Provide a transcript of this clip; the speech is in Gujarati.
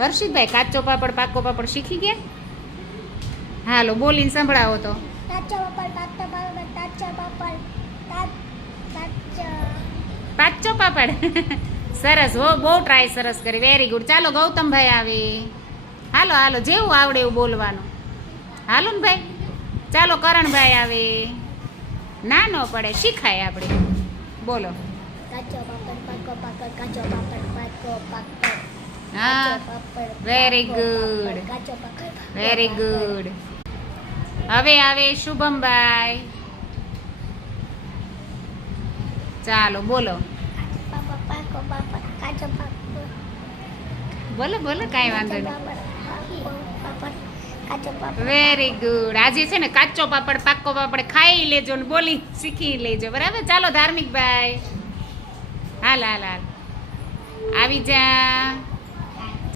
હર્ષિતભાઈ કાચો પાપડ પાકો પાપડ શીખી ગયા? હાલો બોલીને સંભળાવો તો. પાચો પાપડ સરસ હો, બહુ ટ્રાય સરસ કરી, વેરી ગુડ. ચાલો ગૌતમભાઈ આવે. હાલો હાલો જેવું આવડે એવું બોલવાનું. હાલો ને ભાઈ. ચાલો કરણભાઈ આવે. ના ન પડે, શીખાય આપણે. બોલો. હા વેરી ગુડ, વેરી ગુડ. હવે આવે શુભમભાઈ. ચાલો બોલો બોલો બોલો, કાંઈ વાંધો નહીં. Very good. આજે છે ને કાચો પાપડ પાકો પાપડ ખાઈ લેજો ને બોલી શીખી લેજો, બરાબર? ચાલો ધાર્મિકભાઈ. હાલ હાલ હાલ આવી જા.